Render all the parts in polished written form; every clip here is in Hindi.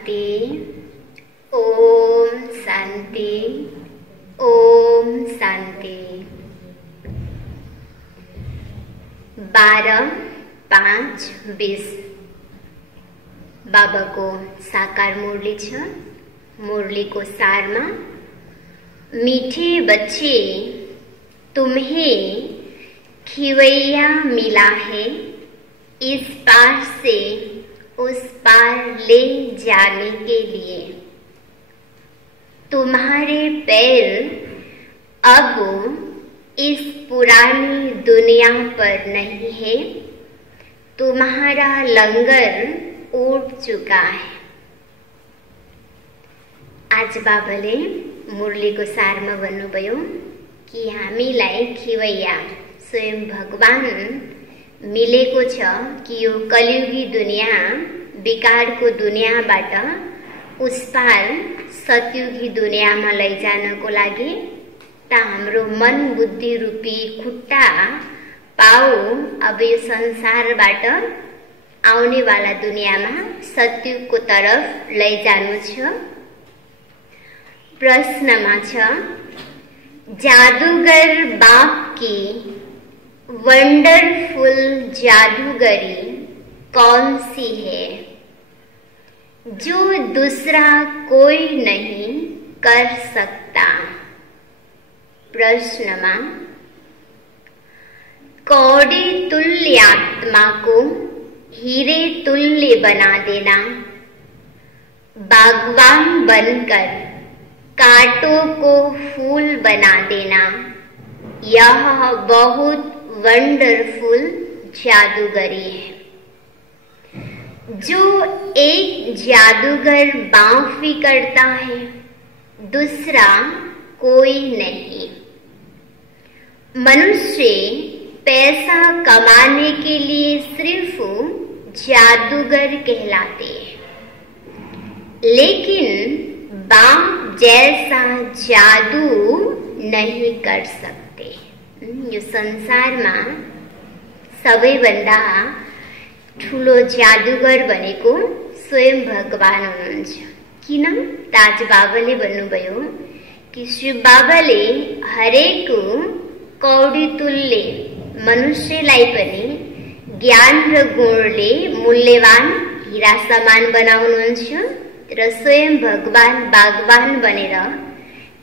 शांति। ओम शांति। ओम शांति। 12-5-20 बाबा को साकार मुरली छ। मुरली को सार में, मीठे बच्चे तुम्हें खिवैया मिला है, इस पार से उस पार ले जाने के लिए। तुम्हारे पैर अब इस पुरानी दुनिया पर नहीं है, तुम्हारा लंगर उठ चुका है। आज बाबाले मुरली को सार में भन्नुभयो कि हामीलाई खिवैया स्वयं भगवान मिलेको छ कि यो कलियुगी दुनिया विकारको दुनियाबाट उस पार सतयुगी दुनियामा लैजानको लागि त हाम्रो मन बुद्धि रूपी खुट्टा पाउ अब यो संसारबाट आउने वाला दुनियामा सतयुगको तरफ लैजानु छ। प्रश्नमा छ, जादूगर बाप की वंडरफुल जादूगरी कौन सी है जो दूसरा कोई नहीं कर सकता। प्रश्नमा, कौड़ी तुल्य आत्मा को हीरे तुल्य बना देना, बागवान बनकर कांटों को फूल बना देना, यह बहुत वंडरफुल जादूगरी है। जो एक जादूगर माफी करता है, दूसरा कोई नहीं। मनुष्य पैसा कमाने के लिए सिर्फ जादूगर कहलाते हैं, लेकिन बाप जैसा जादू नहीं कर सकते। यो संसार में सबैभन्दा ठुलो जादूगर भनेको स्वयं भगवान हुनुहुन्छ। किन? ताज बाबाले भन्नुभयो कि शिव बाबाले हरेक कौडी तुल्य मनुष्यलाई पनि ज्ञान र गुणले मूल्यवान हीरा समान बनाउनुहुन्छ र स्वयं भगवान बागवान बनेर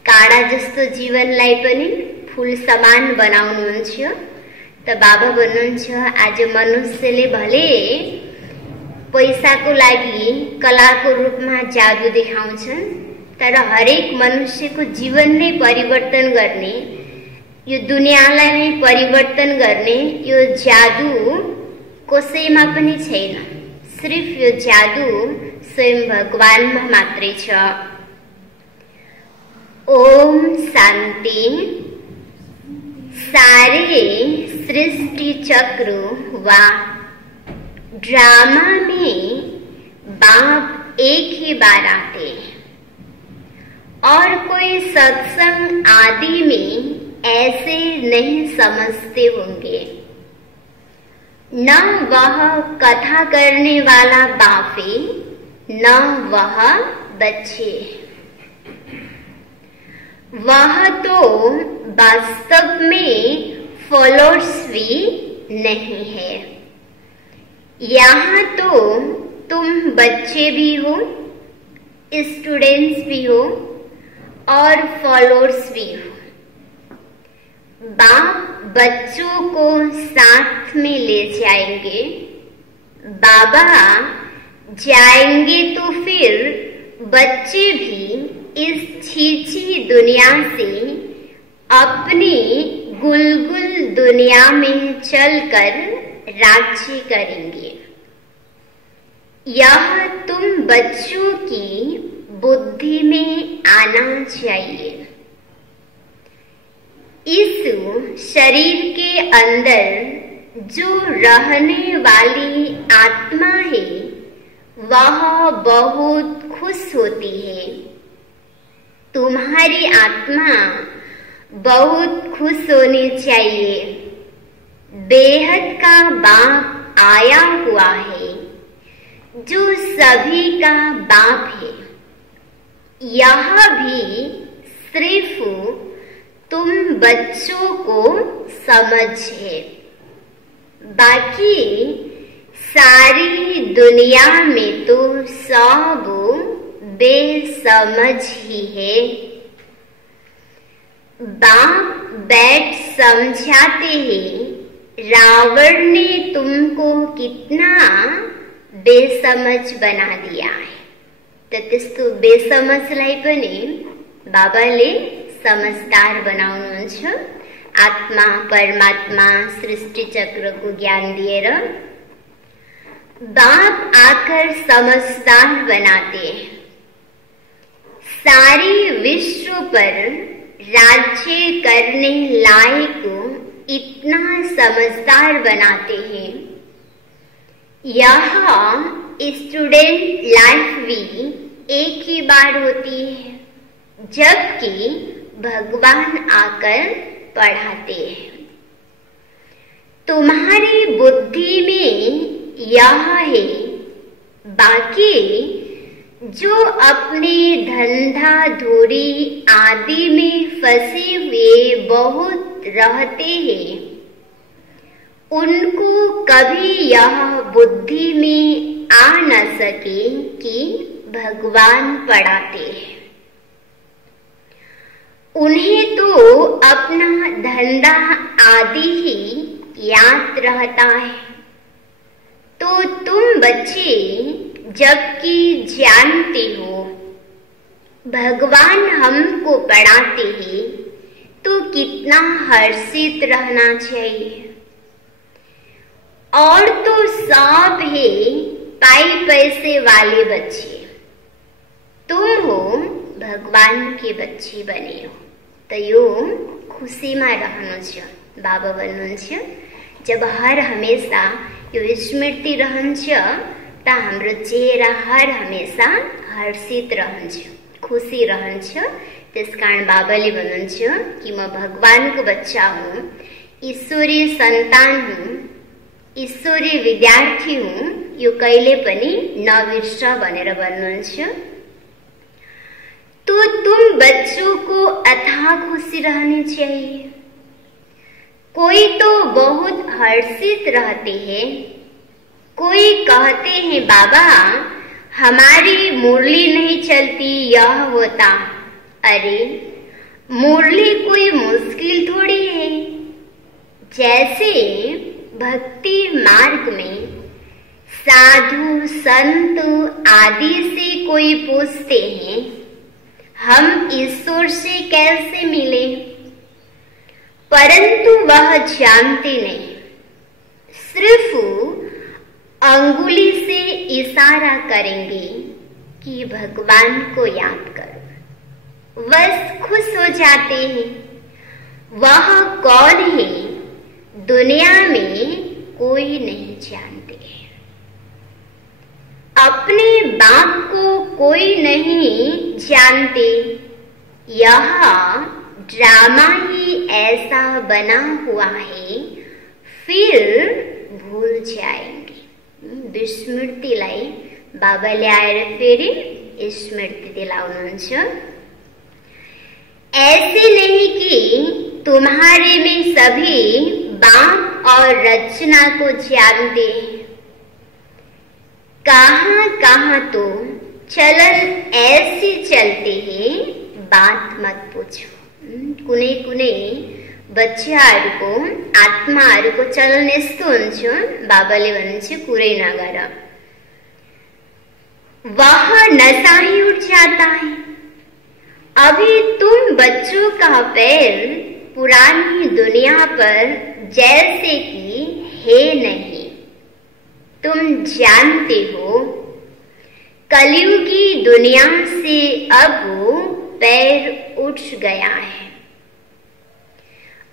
काँडा जस्तो जीवनलाई पनि फूल समान बनाउनुहुन्छ। त बाबा भन्नुहुन्छ, आज मनुष्यले भले पैसाको लागि कलाको रूपमा जादू देखाउँछन्, तर हरेक मनुष्यको जीवन नै परिवर्तन गर्ने, यो दुनियाँलाई नै परिवर्तन गर्ने यो जादू कसैमा पनि छैन। सिर्फ यो जादू स्वयं भगवानमा मात्रै छ। ओम शांति। सारे सृष्टि चक्र व ड्रामा में बाप एक ही बार आते हैं और कोई सत्संग आदि में ऐसे नहीं समझते होंगे। न वह कथा करने वाला बापे, न वह बच्चे, वह तो वास्तव में फॉलोअर्स भी नहीं है। यहाँ तो तुम बच्चे भी हो, स्टूडेंट्स भी हो और फॉलोअर्स भी हो। बाप बच्चों को साथ में ले जाएंगे, बाबा जाएंगे तो फिर बच्चे भी इस छीछी दुनिया से अपनी गुलगुल दुनिया में चलकर राज्य करेंगे। यह तुम बच्चों की बुद्धि में आना चाहिए। इस शरीर के अंदर जो रहने वाली आत्मा है, वह बहुत खुश होती है। तुम्हारी आत्मा बहुत खुश होनी चाहिए। बेहद का बाप आया हुआ है, जो सभी का बाप है, यह भी सिर्फ तुम बच्चों को समझ है। बाकी सारी दुनिया में तो सब बेसमझ ही है। बाप बैठ समझाते हैं, रावण ने तुमको कितना बेसमझ बना दिया है। तर त्यस्तो बेसमझलाई पनि बाबाले समझदार बनाउनुहुन्छ। आत्मा परमात्मा सृष्टि चक्र को ज्ञान दिएर बाप आकर समझदार बनाते हैं। सारी विश्व पर राज्य करने लायक इतना समझदार बनाते हैं। यह स्टूडेंट लाइफ भी एक ही बार होती है, जबकि भगवान आकर पढ़ाते हैं। तुम्हारी बुद्धि में यह है, बाकी जो अपने धंधा धूरी आदि में फंसे हुए बहुत रहते हैं, उनको कभी यह बुद्धि में आ न सके कि भगवान पढ़ाते हैं। उन्हें तो अपना धंधा आदि ही याद रहता है। तो तुम बच्चे जबकि जानते हो भगवान हमको पढ़ाते हैं, तो कितना हर्षित रहना चाहिए। और तो सब है पाई पैसे वाले बच्चे, तुम हो भगवान के बच्चे बने हो। तो यो खुशी में रहनु छ। बाबा भन्नुहुन्छ जब हर हमेशा यो स्मृति रहन्छ त हाम्रो चेहरा हर हमेशा हर्षित रहन्छ, खुशी रहन्छ। त्यसकारण बाबाले भन्नुहुन्छ कि म भगवानको बच्चा हुँ, ईश्वरीय सन्तान हुँ, ईश्वरीय विद्यार्थी हुँ, यो कहिले पनि नबिर्स भनेर भन्नुहुन्छ। तो तुम बच्चों को अथाह खुशी रहनी चाहिए। कोई तो बहुत हर्षित रहते हैं, कोई कहते हैं बाबा हमारी मुरली नहीं चलती, यह होता। अरे मुरली कोई मुश्किल थोड़ी है। जैसे भक्ति मार्ग में साधु संत आदि से कोई पूछते हैं हम ईश्वर से कैसे मिले, परंतु वह जानते नहीं, सिर्फ अंगुली से इशारा करेंगे कि भगवान को याद करो, बस खुश हो जाते हैं। वह कौन है दुनिया में कोई नहीं जानते। अपने बाप को कोई नहीं जानते। यह ड्रामा ही ऐसा बना हुआ है, फिर भूल जाएंगे। विस्मृतिलाई बाबाले आएर फेरि स्मृति दिलाउनुहुन्छ। ऐसे नहीं कि तुम्हारे में सभी बाप और रचना को जानते हैं। कहाँ कहाँ तो चलन ऐसे चलते हैं, बात मत पूछो। कुनै कुनै बच्चाहरूको आत्माहरूको चलन यस्तो हुन्छ, बाबाले भन्नुहुन्छ कुरै नगर। वह नशा ही उठ जाता है। अभी तुम बच्चों का पैर पुरानी दुनिया पर जैसे कि है नहीं। तुम जानते हो कलयुगी दुनिया से अब पैर उठ गया है।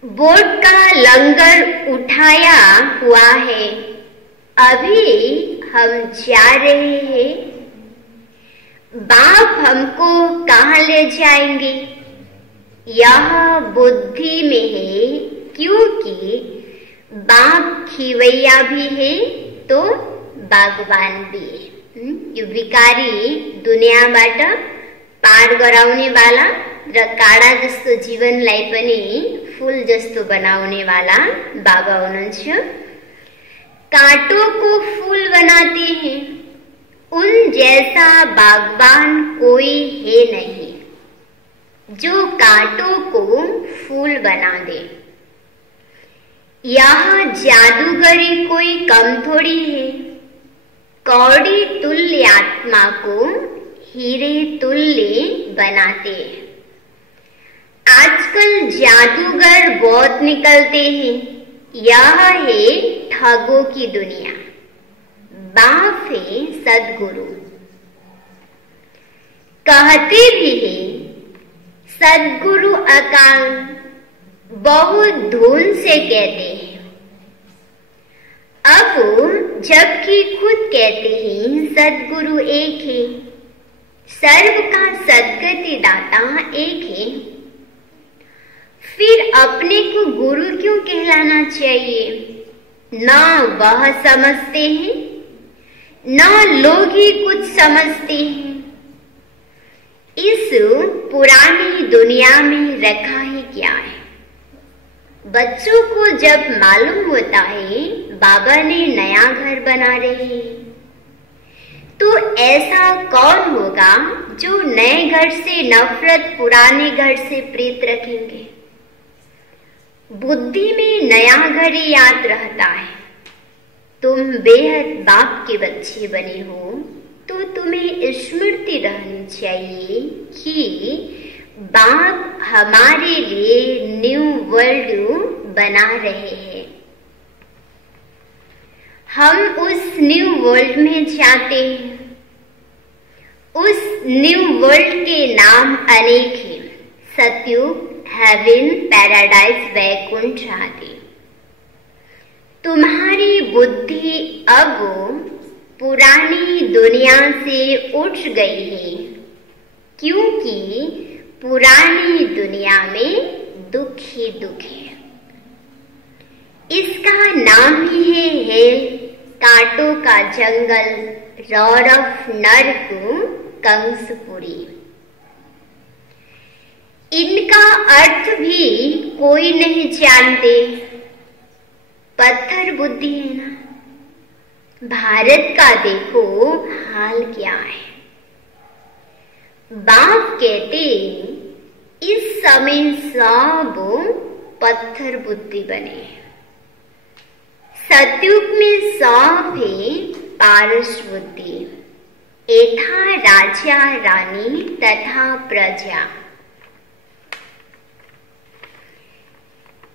बोर्ड का लंगर उठाया हुआ है, अभी हम जा रहे हैं। बाप हमको कहाँ ले जाएंगे, यह बुद्धि में है, क्योंकि बाप खिवैया भी है तो बागवान भी है। यो विकारी दुनियाँबाट पार गराउने वाला र काँडा जस्तो जीवनलाई पनि फूल जस्तो बनाउने वाला बाबा हुनुहुन्छ। कांटों को फूल बनाते हैं, उन जैसा बागबान कोई है नहीं जो कांटों को फूल बना दे। यहाँ जादूगरी कोई कम थोड़ी है, कौड़ी तुल्य आत्मा को हीरे तुल्य बनाते हैं। आजकल जादूगर बहुत निकलते हैं, यह है ठगों की दुनिया, बाप है सदगुरु। कहते भी है सदगुरु अकाल, बहुत धून से कहते हैं। अब जबकि खुद कहते हैं सदगुरु एक है, सर्व का सदगति दाता एक है, फिर अपने को गुरु क्यों कहलाना चाहिए? ना वह समझते हैं, ना लोग ही कुछ समझते हैं। इस पुरानी दुनिया में रखा ही क्या है? बच्चों को जब मालूम होता है बाबा ने नया घर बना रहे हैं, तो ऐसा कौन होगा जो नए घर से नफरत पुराने घर से प्रीत रखेंगे? बुद्धि में नया घर ही याद रहता है। तुम बेहद बाप के बच्चे बने हो तो तुम्हें स्मृति रहनी चाहिए कि बाप हमारे लिए न्यू वर्ल्ड बना रहे हैं। हम उस न्यू वर्ल्ड में जाते हैं। उस न्यू वर्ल्ड के नाम अनेक हैं, सतयुग, हेवन, पैराडाइज, वैकुंठ आदि। तुम्हारी बुद्धि अब पुरानी दुनिया से उठ गई है, क्योंकि पुरानी दुनिया में दुख ही दुख है। इसका नाम ही है हेल, कांटों का जंगल, रौरव, नरक, कंसपुरी। इनका अर्थ भी कोई नहीं जानते। पत्थर बुद्धि है ना। भारत का देखो हाल क्या है। बाप कहते इस समय सब पत्थर बुद्धि बने। सतयुग में सब है पारस बुद्धि, एथा राजा रानी तथा प्रजा।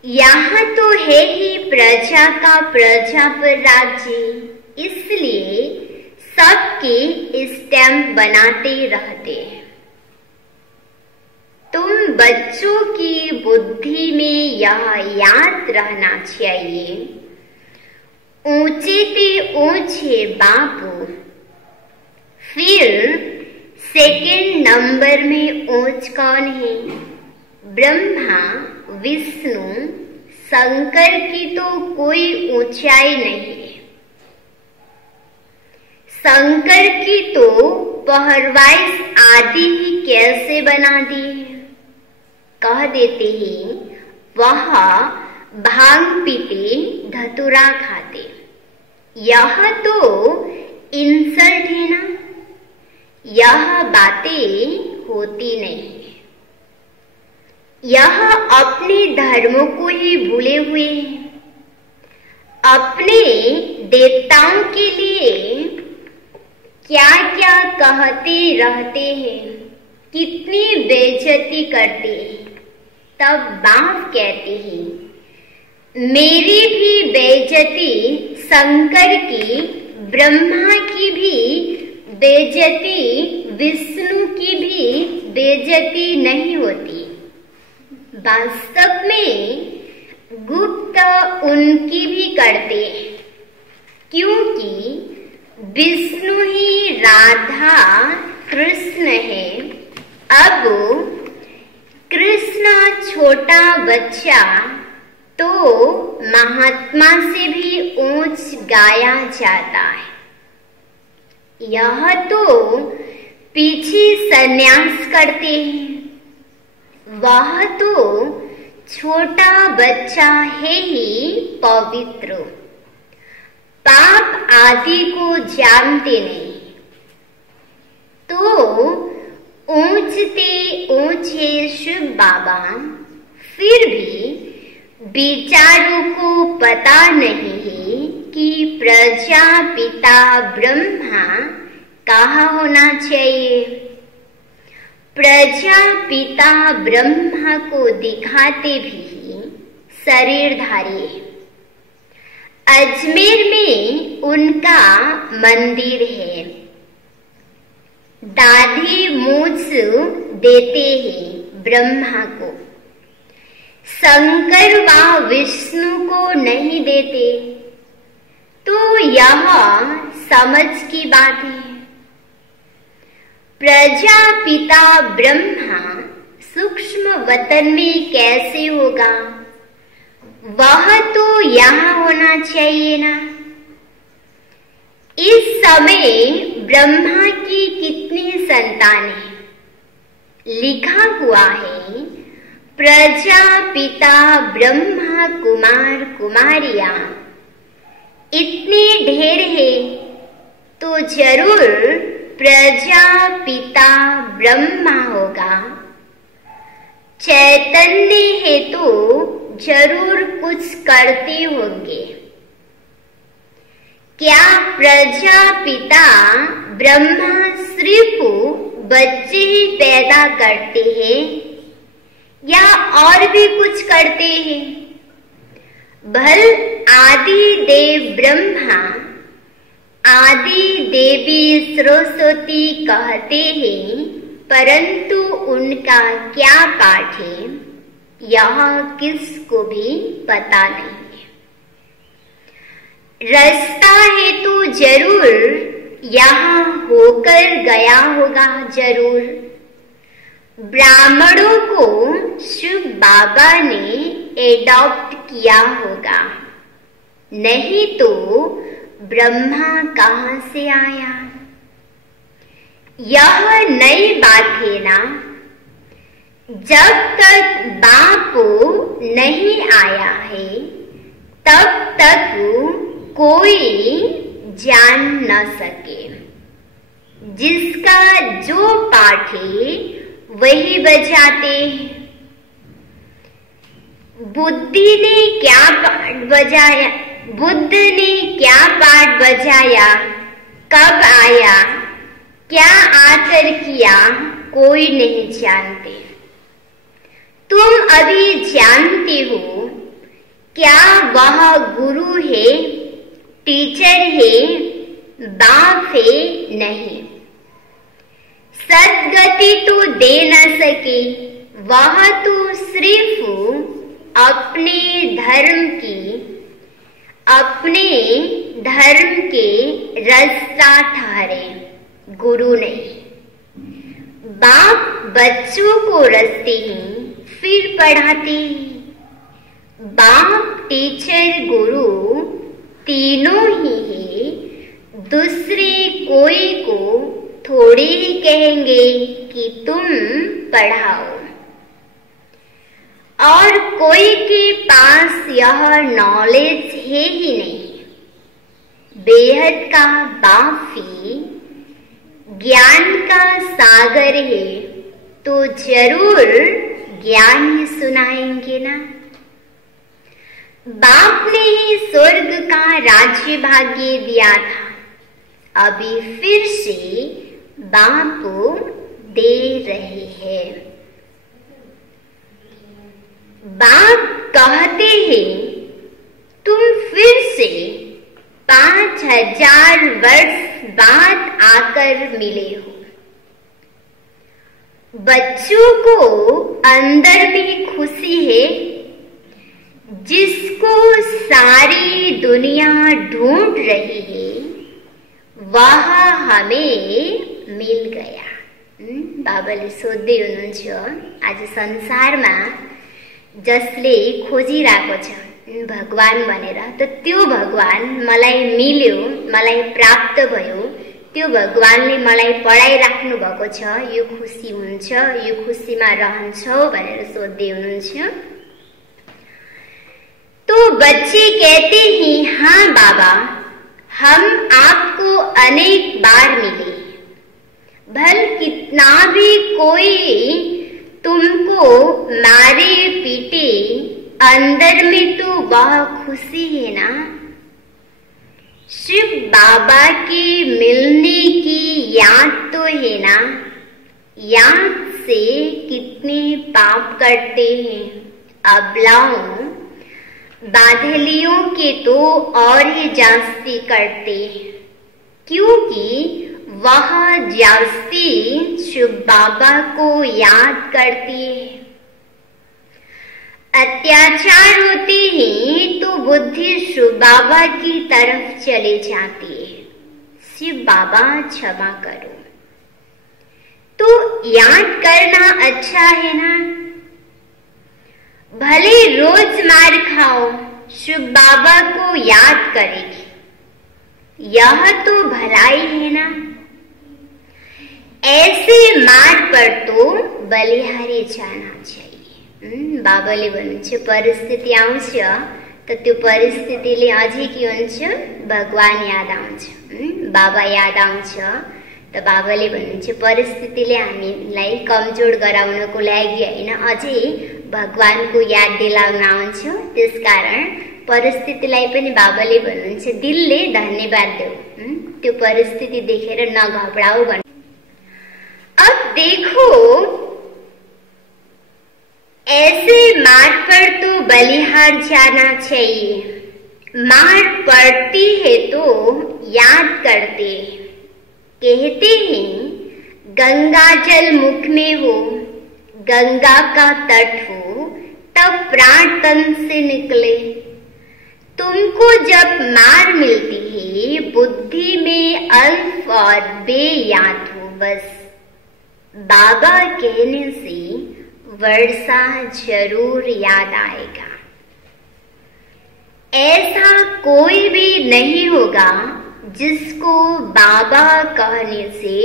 यहाँ तो है ही प्रजा का प्रजा पर राज्य, इसलिए सबके स्टैम्प बनाते रहते हैं। तुम बच्चों की बुद्धि में यह याद रहना चाहिए, ऊंचे ते ऊंचे बापू, फिर सेकंड नंबर में ऊंच कौन है? ब्रह्मा, विष्णु, शंकर की तो कोई ऊंचाई नहीं है। शंकर की तो पहरवाइश आदि ही कैसे बना दी है। कह देते हैं वह भांग पीते, धतूरा खाते। यह तो इंसल्ट है ना। यह बातें होती नहीं। यह अपने धर्मों को ही भूले हुए हैं। अपने देवताओं के लिए क्या क्या कहते रहते हैं, कितनी बेइज्जती करते हैं। तब बाप कहते हैं मेरी भी बेइज्जती शंकर की, ब्रह्मा की भी बेइज्जती, विष्णु की भी बेइज्जती नहीं होती। वास्तव में गुप्त उनकी भी करते हैं, क्योंकि विष्णु ही राधा कृष्ण है। अब कृष्ण छोटा बच्चा तो महात्मा से भी ऊंच गाया जाता है। यह तो पीछे सन्यास करते हैं, वह तो छोटा बच्चा है ही पवित्र, पाप आदि को जानते नहीं। तो ऊंचते ऊंचे शिव बाबा फिर भी बेचारों को पता नहीं है कि प्रजापिता ब्रह्मा कहाँ होना चाहिए। प्रजापिता ब्रह्मा को दिखाते भी शरीरधारी है। अजमेर में उनका मंदिर है। दाढ़ी मूछ देते हैं ब्रह्मा को, शंकर व विष्णु को नहीं देते। तो यह समझ की बात है। प्रजापिता ब्रह्मा सूक्ष्म वतन में कैसे होगा? वह तो यहाँ होना चाहिए ना। इस समय ब्रह्मा की कितनी संतानें? लिखा हुआ है प्रजापिता ब्रह्मा कुमार कुमारियां इतने ढेर है, तो जरूर प्रजापिता ब्रह्मा होगा। चैतन्य है तो जरूर कुछ करते होंगे। क्या प्रजापिता ब्रह्मा सिर्फ बच्चे ही पैदा करते हैं या और भी कुछ करते हैं? भल आदि देव ब्रह्मा आदि देवी सरस्वती कहते हैं, परंतु उनका क्या पाठ है यह किसको भी पता नहीं। रास्ता है तो जरूर यहाँ होकर गया होगा जरूर। ब्राह्मणों को शिव बाबा ने एडॉप्ट किया होगा, नहीं तो ब्रह्मा कहाँ से आया? यह नई बात है ना। जब तक बाप नहीं आया है तब तक कोई जान न सके। जिसका जो पाठ है वही बजाते हैं। बुद्धि ने क्या पाठ बजाया? बुद्ध ने क्या पाठ बजाया? कब आया? क्या आकर किया? कोई नहीं जानते। तुम अभी जानते हो क्या वह गुरु है, टीचर है, बाप है? नहीं। सद्गति तो दे न सके, वह तो सिर्फ अपने धर्म के रास्ता ठहरे, गुरु नहीं। बाप बच्चों को रस्ते ही फिर पढ़ाते हैं। बाप, टीचर, गुरु तीनों ही है। दूसरे कोई को थोड़ी ही कहेंगे कि तुम पढ़ाओ। और कोई के पास यह नॉलेज है ही नहीं। बेहद का बाप ही ज्ञान का सागर है, तो जरूर ज्ञान ही सुनाएंगे ना। बाप ने ही स्वर्ग का राज्य भाग्य दिया था, अभी फिर से बाप दे रहे हैं। बाप कहते हैं तुम फिर से 5000 वर्ष बाद आकर मिले हो। बच्चों को अंदर में खुशी है, जिसको सारी दुनिया ढूंढ रही है वह हमें मिल गया। बाबाले सोध्दै हुनुहुन्छ आज संसारमा जसले खोजिरहेको छ भगवान भनेर, त त्यो भगवान मलाई मिल्यो, मलाई प्राप्त भयो, त्यो भगवानले मलाई पढाइराख्नु भएको छ, यो खुसी हुन्छ, यो खुसीमा रहन्छौ भनेर सोध्दै हुनुहुन्छ। तो बच्चे कहते हैं, हाँ बाबा, हम आपको अनेक बार मिले, भल कितना भी कोई तुमको मारे पीटे, अंदर में तो वह खुशी है ना। शिव बाबा के मिलने की याद तो है ना, याद से कितने पाप करते हैं अबलाओं, बादलियों के तो और ही जास्ती करते हैं, क्योंकि वह जास्ती शिव बाबा को याद करती है। अत्याचार होते हैं तो बुद्धि शिव बाबा की तरफ चले जाती है, शिव बाबा क्षमा करो। तो याद करना अच्छा है ना, भले रोज मार खाओ, शिव बाबा को याद करेगी, यह तो भलाई है ना। ऐसे मार पर तो बलिहारी जाना चाहिए। बाबाले भन्नुहुन्छ परिस्थिति आउँछ त त्यो परिस्थितिले अझै के हुन्छ, भगवान याद आउँछ, बाबा याद आउँछ। त बाबाले भन्नुहुन्छ परिस्थितिले हामीलाई कमजोर गराउनको लागि हैन, अझै भगवानको याद दिलाउन आउँछ। त्यसकारण परिस्थितिलाई पनि बाबाले भन्नुहुन्छ दिलले धन्यवाद देऊ, त्यो परिस्थिति देखेर नघबराऊ भन्छ। अब देखो, ऐसे मार पर तो बलिहार जाना चाहिए, मार पड़ती है तो याद करते, कहते हैं गंगा जल मुख में हो, गंगा का तट हो, तब प्राण तन से निकले। तुमको जब मार मिलती है, बुद्धि में अल्फ और बे याद हो, बस बाबा कहने से वर्षा जरूर याद आएगा। ऐसा कोई भी नहीं होगा जिसको बाबा कहने से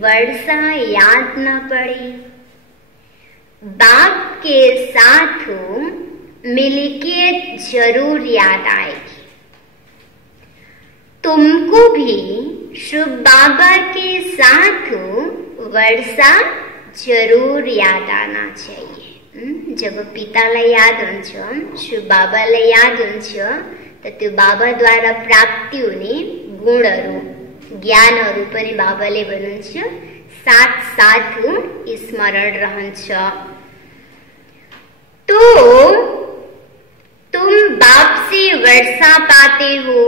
वर्षा याद न पड़े। बाप के साथ मिलकियत जरूर याद आएगी। तुमको भी शिव बाबा के साथ वर्षा जरूर याद आना चाहिए। जब पितालाई याद हुन्छ, शिव बाबालाई याद हुन्छ, त त्यो बाबाद्वारा प्राप्ति हुने गुणहरू, ज्ञानहरू पनि बाबाले भन्नुहुन्छ साथ साथ स्मरण रहन्छ। तो तुम बाप से वर्षा पाते हो,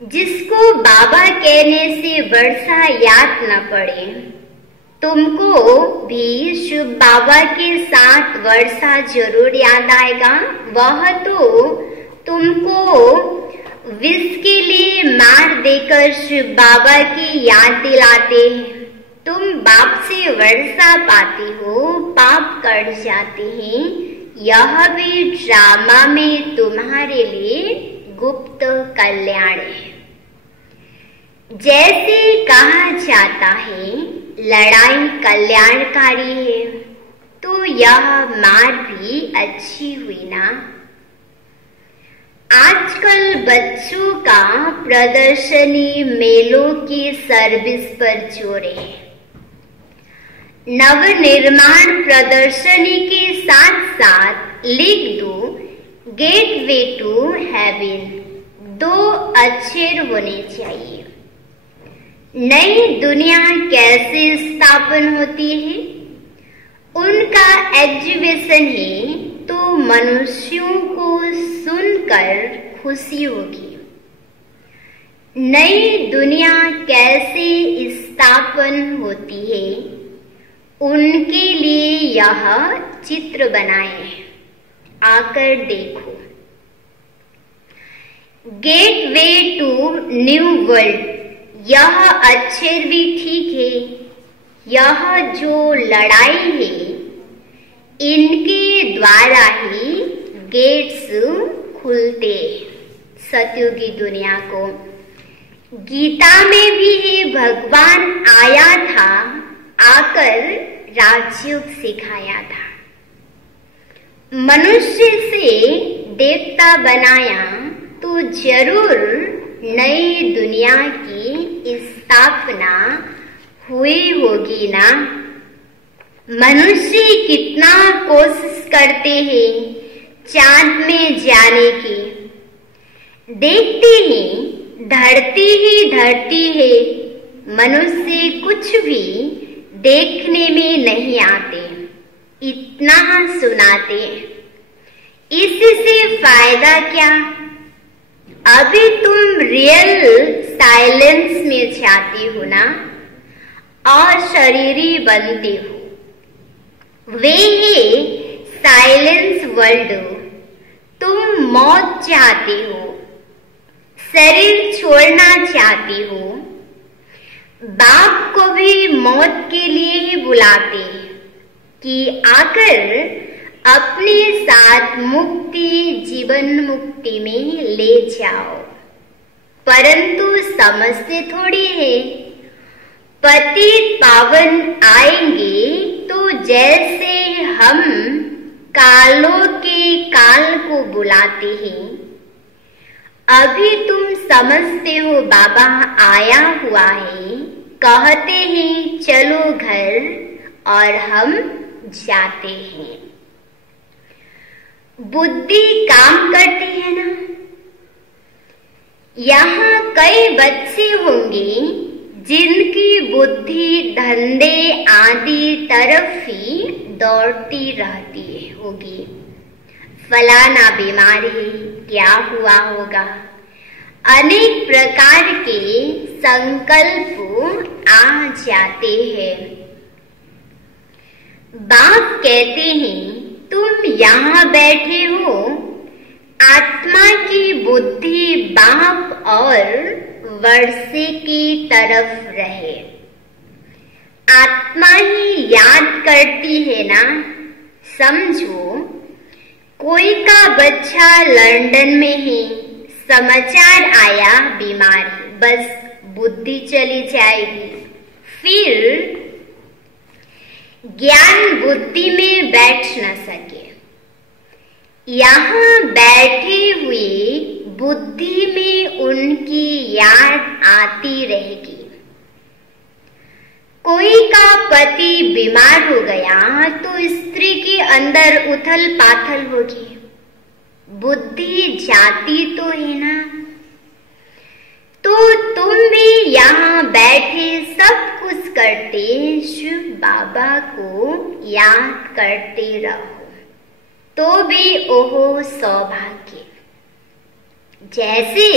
जिसको बाबा कहने से वर्षा याद न पड़े, तुमको भी शिव बाबा के साथ वर्षा जरूर याद आएगा। वह तो तुमको विष के लिए मार देकर शिव बाबा की याद दिलाते हैं। तुम बाप से वर्षा पाते हो, पाप कट जाते हैं। यह भी ड्रामा में तुम्हारे लिए गुप्त कल्याण है। जैसे कहा जाता है लड़ाई कल्याणकारी है, तो यह मार भी अच्छी हुई ना। आजकल बच्चों का प्रदर्शनी मेलों की सर्विस पर जोर है। नवनिर्माण प्रदर्शनी के साथ साथ लिख दो गेटवे टू हेवन, 2 अक्षर होने चाहिए। नई दुनिया कैसे स्थापन होती है, उनका एग्जीबिशन है, तो मनुष्यों को सुनकर खुशी होगी। नई दुनिया कैसे स्थापन होती है, उनके लिए यह चित्र बनाए हैं, आकर देखो। गेटवे टू न्यू वर्ल्ड, यह अक्षर भी ठीक है। यह जो लड़ाई है, इनके द्वारा ही गेट्स खुलते सतयुगी दुनिया को। गीता में भी भगवान आया था, आकर राजयोग सिखाया था। मनुष्य से देवता बनाया तो जरूर नई दुनिया की स्थापना हुई होगी ना। मनुष्य कितना कोशिश करते हैं चांद में जाने की, देखते ही धरती है। मनुष्य कुछ भी देखने में नहीं आते, इतना सुनाते। इससे फायदा क्या? अभी तुम रियल साइलेंस में जाती हो ना, और शरीरी बनते हो। वे है साइलेंस वर्ल्ड। तुम मौत चाहती हो, शरीर छोड़ना चाहती हो। बाप को भी मौत के लिए ही बुलाते कि आकर अपने साथ मुक्ति, जीवन मुक्ति में ले जाओ। परंतु समझते थोड़ी है। पतित पावन आएंगे तो जैसे हम कालों के काल को बुलाते हैं, अभी तुम समझते हो बाबा आया हुआ है, कहते हैं चलो घर, और हम जाते हैं। बुद्धि काम करती है ना। यहाँ कई बच्चे होंगे जिनकी बुद्धि धंधे आदि तरफ ही दौड़ती रहती होगी। फलाना बीमार है, क्या हुआ होगा, अनेक प्रकार के संकल्प आ जाते हैं। बाप कहते हैं तुम यहाँ बैठे हो, आत्मा की बुद्धि बाप और वर्षे की तरफ रहे। आत्मा ही याद करती है ना। समझो कोई का बच्चा लंदन में है, समाचार आया बीमार है, बस बुद्धि चली जाएगी। फिर ज्ञान बुद्धि में बैठ न सके। यहाँ बैठे हुए बुद्धि में उनकी याद आती रहेगी। कोई का पति बीमार हो गया तो स्त्री के अंदर उथल पाथल होगी, बुद्धि जाती तो है ना। तो तुम भी यहाँ बैठे सब कुछ करते शिव बाबा को याद करते रहो, तो भी ओहो सौभाग्य। जैसे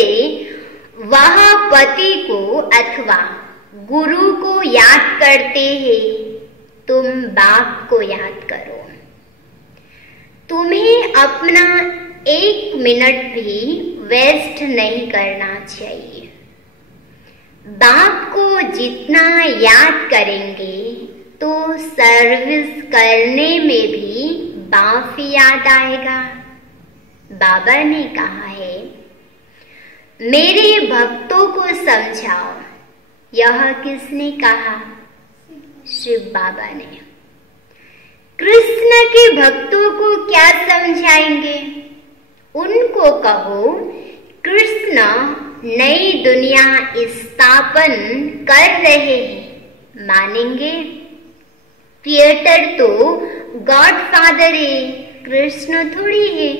वह पति को अथवा गुरु को याद करते हैं, तुम बाप को याद करो। तुम्हें अपना 1 मिनट भी वेस्ट नहीं करना चाहिए। बाप को जितना याद करेंगे तो सर्विस करने में भी बाप याद आएगा। बाबा ने कहा है मेरे भक्तों को समझाओ। यह किसने कहा? शिव बाबा ने। कृष्ण के भक्तों को क्या समझाएंगे? उनको कहो कृष्ण नई दुनिया स्थापन कर रहे हैं, मानेंगे? थिएटर तो गॉडफादर है, कृष्ण थोड़ी है।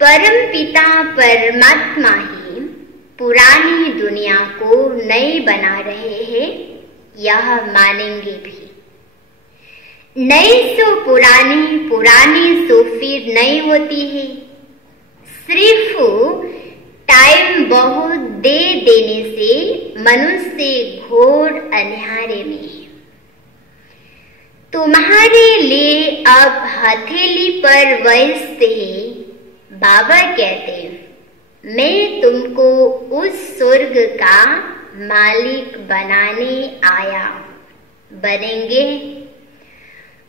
परम पिता परमात्मा ही पुरानी दुनिया को नई बना रहे हैं, यह मानेंगे भी। नई सो पुरानी, पुरानी सो फिर नई होती है। सिर्फ टाइम बहुत दे देने से मनुष्य घोर अंधेरे में है। तुम्हारे लिए अब हथेली पर वयस्ते हैं। बाबा कहते मैं तुमको उस स्वर्ग का मालिक बनाने आया। बनेंगे?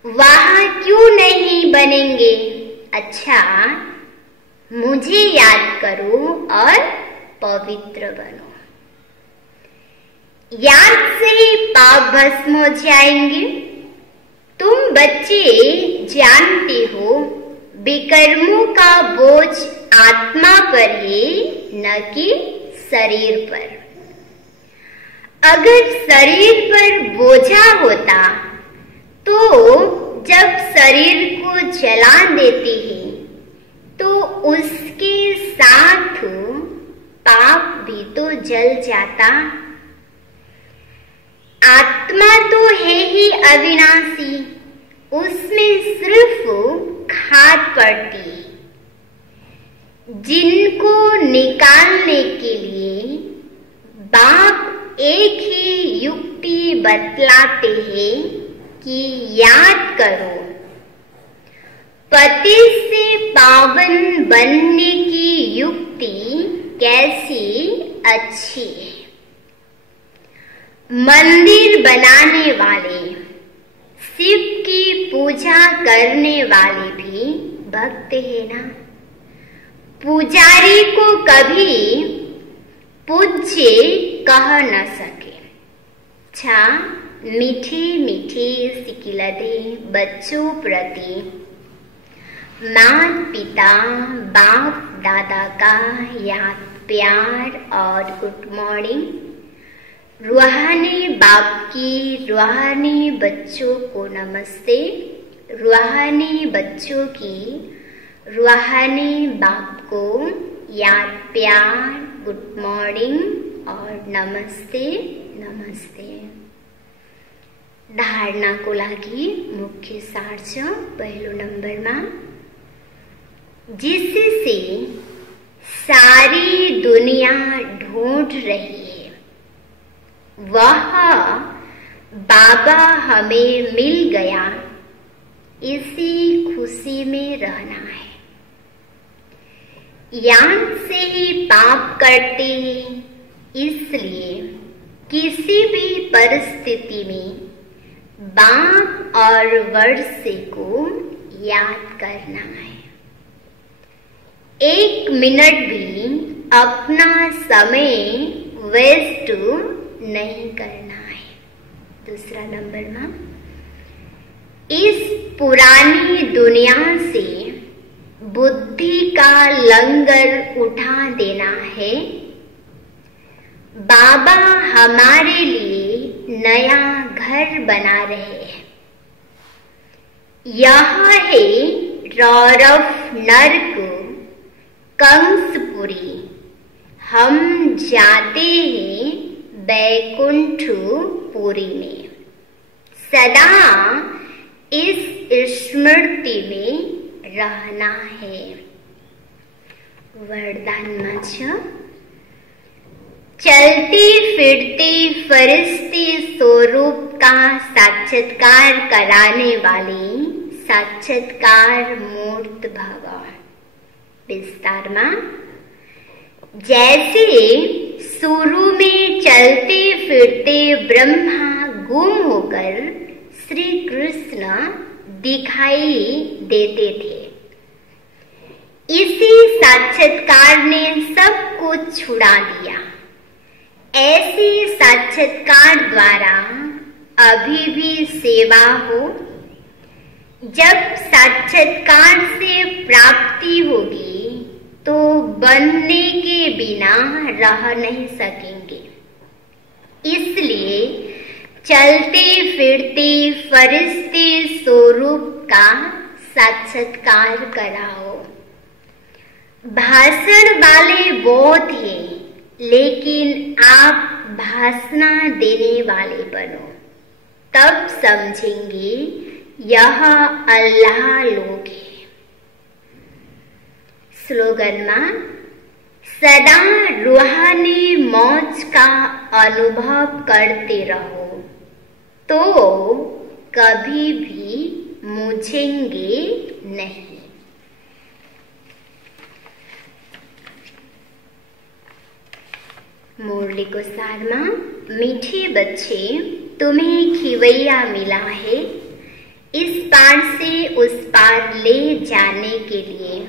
वहां क्यों नहीं बनेंगे? अच्छा, मुझे याद करो और पवित्र बनो। याद से ही पाप भस्म हो जाएंगे। तुम बच्चे जानते हो विकर्मों का बोझ आत्मा पर है, न कि शरीर पर। अगर शरीर पर बोझा होता तो जब शरीर को जला देते हैं तो उसके साथ पाप भी तो जल जाता। आत्मा तो है ही अविनाशी, उसमें सिर्फ खाद पड़ती। जिनको निकालने के लिए बाप एक ही युक्ति बतलाते हैं कि याद करो, पति से पावन बनने की युक्ति कैसी अच्छी है। मंदिर बनाने वाले, शिव की पूजा करने वाले भी भक्त है ना। पुजारी को कभी पूज्य कह न सके। अच्छा, मीठी मीठी सिकिलतें बच्चों प्रति माता पिता बाप दादा का याद प्यार और गुड मॉर्निंग। रूहानी बाप की रूहानी बच्चों को नमस्ते। रूहानी बच्चों की रूहानी बाप को याद प्यार गुड मॉर्निंग और नमस्ते नमस्ते। धारणा को लागी मुख्य सार छ पहलो नंबर में, जिससे सारी दुनिया ढूंढ रही है वह बाबा हमें मिल गया, इसी खुशी में रहना है। याद से ही पाप करते हैं, इसलिए किसी भी परिस्थिति में बाप और वर्षे को याद करना है। एक मिनट भी अपना समय वेस्ट नहीं करना है। दूसरा नंबर में, इस पुरानी दुनिया से बुद्धि का लंगर उठा देना है। बाबा हमारे लिए नया घर बना रहे हैं। यह है रौरव नर्क कंसपुरी। हम जाते हैं बैकुंठपुरी में। सदा इस स्मृति में रहना है। वरदान में चलते फिरते फरिश्ते स्वरूप का साक्षात्कार कराने वाली साक्षात्कार मूर्त भव। विस्तार में, जैसे शुरू में चलते फिरते ब्रह्मा गुम होकर श्री कृष्ण दिखाई देते थे, इसी साक्षात्कार ने सब कुछ छुड़ा दिया। ऐसे साक्षात्कार द्वारा अभी भी सेवा हो। जब साक्षात्कार से प्राप्ति होगी तो बनने के बिना रह नहीं सकेंगे। इसलिए चलते फिरते फरिश्ते स्वरूप का साक्षात्कार कराओ। भाषण वाले बहुत हैं, लेकिन आप भाषण देने वाले बनो, तब समझेंगे यह अल्लाह लोग है। स्लोगन में, सदा रूहानी मौज का अनुभव करते रहो तो कभी भी मूझेंगे नहीं। मुरली को सार में, मीठे बच्चे तुम्हें खिवैया मिला है, इस पार से उस पार ले जाने के लिए।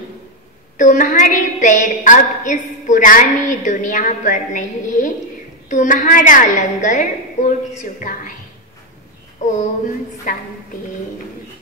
तुम्हारे पैर अब इस पुरानी दुनिया पर नहीं है, तुम्हारा लंगर उठ चुका है। ओम शांति।